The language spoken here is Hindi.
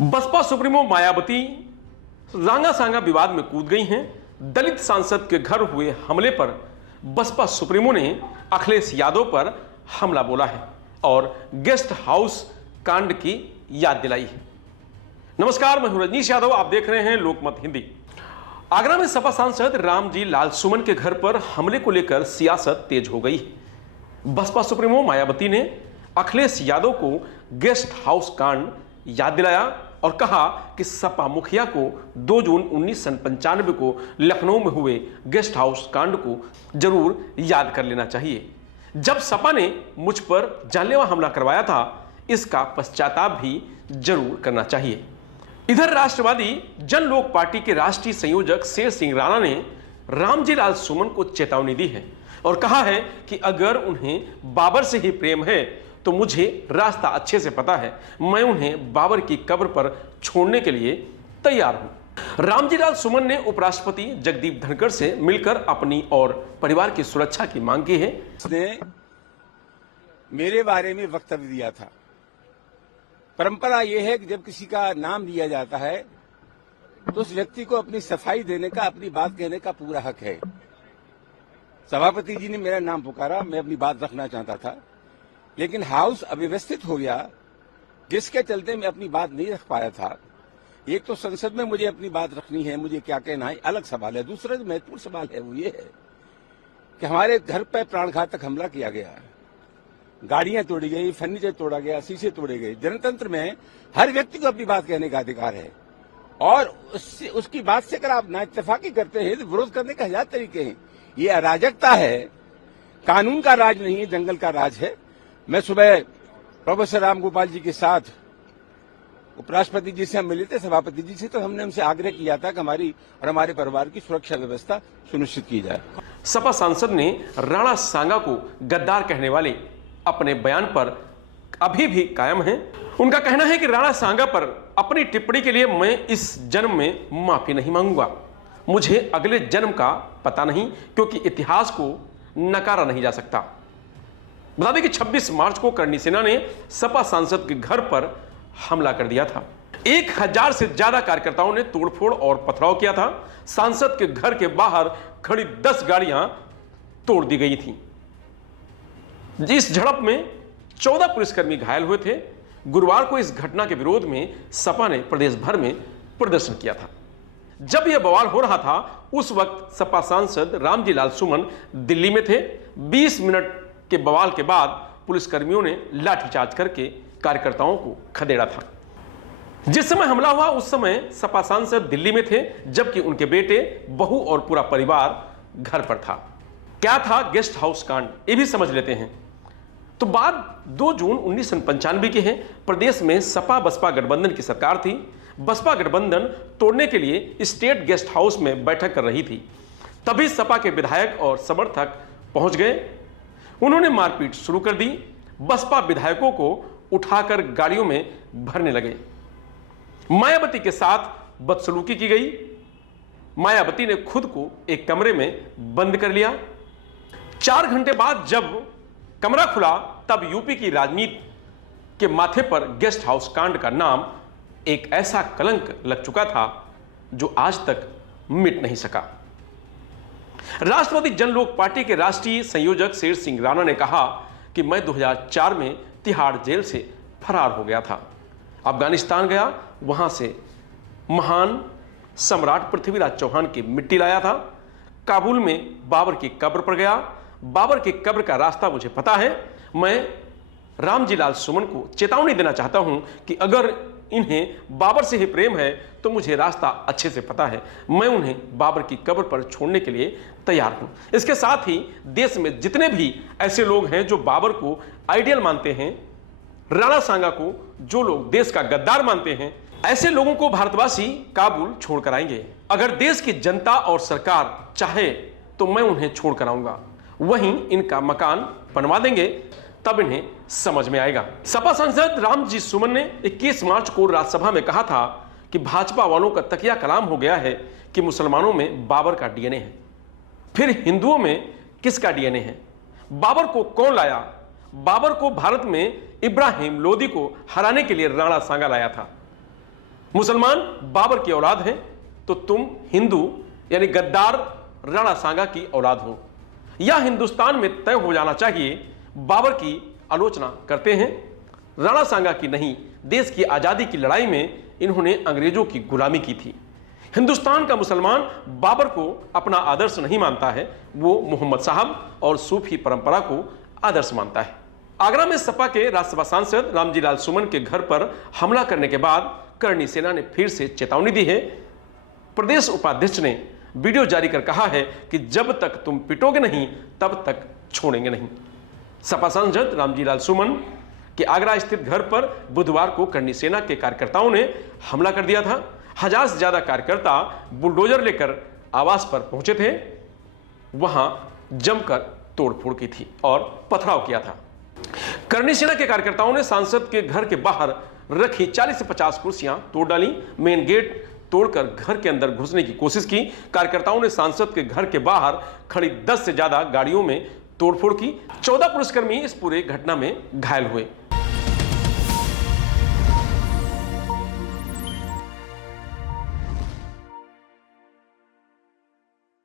बसपा सुप्रीमो मायावती रांगा सांगा विवाद में कूद गई हैं। दलित सांसद के घर हुए हमले पर बसपा सुप्रीमो ने अखिलेश यादव पर हमला बोला है और गेस्ट हाउस कांड की याद दिलाई है। नमस्कार, मैं हूं रजनीश यादव, आप देख रहे हैं लोकमत हिंदी। आगरा में सपा सांसद रामजी लाल सुमन के घर पर हमले को लेकर सियासत तेज हो गई है। बसपा सुप्रीमो मायावती ने अखिलेश यादव को गेस्ट हाउस कांड याद दिलाया और कहा कि सपा मुखिया को 2 जून 1995 को लखनऊ में हुए गेस्ट हाउस कांड को जरूर याद कर लेना चाहिए। जब सपा ने मुझ पर जानलेवा हमला करवाया था, इसका पश्चाताप भी जरूर करना चाहिए। इधर राष्ट्रवादी जन लोक पार्टी के राष्ट्रीय संयोजक शेर सिंह राणा ने रामजी लाल सुमन को चेतावनी दी है और कहा है कि अगर उन्हें बाबर से ही प्रेम है तो मुझे रास्ता अच्छे से पता है, मैं उन्हें बाबर की कब्र पर छोड़ने के लिए तैयार हूं। रामजी लाल सुमन ने उपराष्ट्रपति जगदीप धनखड़ से मिलकर अपनी और परिवार की सुरक्षा की मांग की है। उसने मेरे बारे में वक्तव्य दिया था। परंपरा यह है कि जब किसी का नाम लिया जाता है तो उस व्यक्ति को अपनी सफाई देने का, अपनी बात कहने का पूरा हक है। सभापति जी ने मेरा नाम पुकारा, मैं अपनी बात रखना चाहता था, लेकिन हाउस अव्यवस्थित हो गया, जिसके चलते मैं अपनी बात नहीं रख पाया था। एक तो संसद में मुझे अपनी बात रखनी है, मुझे क्या कहना है अलग सवाल है। दूसरा जो महत्वपूर्ण सवाल है वो ये है कि हमारे घर पर प्राणघातक हमला किया गया, गाड़ियां तोड़ी गई, फर्नीचर तोड़ा गया, शीशे तोड़े गए। जनतंत्र में हर व्यक्ति को अपनी बात कहने का अधिकार है और उसकी बात से अगर आप नाइत्तेफाकी करते हैं तो विरोध करने के 1000 तरीके हैं। ये अराजकता है, कानून का राज नहीं है, जंगल का राज है। मैं सुबह प्रोफेसर राम गोपाल जी के साथ उपराष्ट्रपति जी से हम मिले थे, सभापति जी से, तो हमने उनसे आग्रह किया था कि हमारी और हमारे परिवार की सुरक्षा व्यवस्था सुनिश्चित की जाए। सपा सांसद ने राणा सांगा को गद्दार कहने वाले अपने बयान पर अभी भी कायम हैं। उनका कहना है कि राणा सांगा पर अपनी टिप्पणी के लिए मैं इस जन्म में माफी नहीं मांगूंगा। मुझे अगले जन्म का पता नहीं, क्योंकि इतिहास को नकारा नहीं जा सकता। बता दें कि 26 मार्च को करणी सेना ने सपा सांसद के घर पर हमला कर दिया था। 1000 से ज्यादा कार्यकर्ताओं ने तोड़फोड़ और पथराव किया था। सांसद के घर के बाहर खड़ी 10 गाड़ियां तोड़ दी गई थीं। इस झड़प में 14 पुलिसकर्मी घायल हुए थे। गुरुवार को इस घटना के विरोध में सपा ने प्रदेश भर में प्रदर्शन किया था। जब यह बवाल हो रहा था, उस वक्त सपा सांसद रामजी लाल सुमन दिल्ली में थे। 20 मिनट के बवाल के बाद पुलिसकर्मियों ने लाठीचार्ज करके कार्यकर्ताओं को खदेड़ा था। जिस समय हमला हुआ उस समय सपा सांसद दिल्ली में थे, जबकि उनके बेटे, बहू और पूरा परिवार घर पर था। क्या था गेस्ट हाउस कांड, ये भी समझ लेते हैं। तो बात 2 जून 1995 की है। प्रदेश में सपा बसपा गठबंधन की सरकार थी। बसपा गठबंधन तोड़ने के लिए स्टेट गेस्ट हाउस में बैठक कर रही थी। तभी सपा के विधायक और समर्थक पहुंच गए। उन्होंने मारपीट शुरू कर दी। बसपा विधायकों को उठाकर गाड़ियों में भरने लगे। मायावती के साथ बदसलूकी की गई। मायावती ने खुद को एक कमरे में बंद कर लिया। 4 घंटे बाद जब कमरा खुला, तब यूपी की राजनीति के माथे पर गेस्ट हाउस कांड का नाम एक ऐसा कलंक लग चुका था जो आज तक मिट नहीं सका। राष्ट्रवादी जन लोक पार्टी के राष्ट्रीय संयोजक शेर सिंह राणा ने कहा कि मैं 2004 में तिहाड़ जेल से फरार हो गया था, अफगानिस्तान गया, वहां से महान सम्राट पृथ्वीराज चौहान की मिट्टी लाया था, काबुल में बाबर की कब्र पर गया, बाबर की कब्र का रास्ता मुझे पता है। मैं रामजी लाल सुमन को चेतावनी देना चाहता हूं कि अगर इन्हें बाबर से ही प्रेम है तो मुझे रास्ता अच्छे से पता है, मैं उन्हें बाबर की कब्र पर छोड़ने के लिए तैयार हूं। इसके साथ ही देश में जितने भी ऐसे लोग हैं जो बाबर को आइडियल मानते हैं, राणा सांगा को जो लोग देश का गद्दार मानते हैं, ऐसे लोगों को भारतवासी काबुल छोड़कर आएंगे। अगर देश की जनता और सरकार चाहे तो मैं उन्हें छोड़कर आऊंगा, वहीं इनका मकान बनवा देंगे, तब इन्हें समझ में आएगा। सपा सांसद रामजी सुमन ने 21 मार्च को राज्यसभा में कहा था कि भाजपा वालों का तकिया कलाम हो गया है कि मुसलमानों में बाबर का डीएनए है, फिर हिंदुओं में किसका डीएनए है? बाबर को कौन लाया? बाबर को भारत में इब्राहिम लोदी को हराने के लिए राणा सांगा लाया था। मुसलमान बाबर की औलाद हैं तो तुम हिंदू यानी गद्दार राणा सांगा की औलाद हो। या हिंदुस्तान में तय हो जाना चाहिए, बाबर की आलोचना करते हैं। राणा सांगा की नहीं, देश की आजादी की लड़ाई में इन्होंने अंग्रेजों की गुलामी की थी। हिंदुस्तान का मुसलमान बाबर को अपना आदर्श नहीं मानता है, वो मोहम्मद साहब और सूफी परंपरा को आदर्श मानता है। आगरा में सपा के राज्यसभा सांसद रामजी लाल सुमन के घर पर हमला करने के बाद करणी सेना ने फिर से चेतावनी दी है। प्रदेश उपाध्यक्ष ने वीडियो जारी कर कहा है कि जब तक तुम पिटोगे नहीं तब तक छोड़ेंगे नहीं। सपा सांसद रामजी लाल सुमन के आगरा स्थित घर पर बुधवार को करणी सेना के कार्यकर्ताओं ने हमला कर दिया था। 1000 से ज्यादा कार्यकर्ता बुलडोजर लेकर आवास पर पहुंचे थे, वहां जमकर तोड़फोड़ की थी और पथराव किया था। करणी सेना के कार्यकर्ताओं ने सांसद के घर के बाहर रखी 40 से 50 कुर्सियां तोड़ डाली, मेन गेट तोड़कर घर के अंदर घुसने की कोशिश की। कार्यकर्ताओं ने सांसद के घर के बाहर खड़ी 10 से ज्यादा गाड़ियों में तोड़फोड़ की। 14 पुलिसकर्मी इस पूरे घटना में घायल हुए।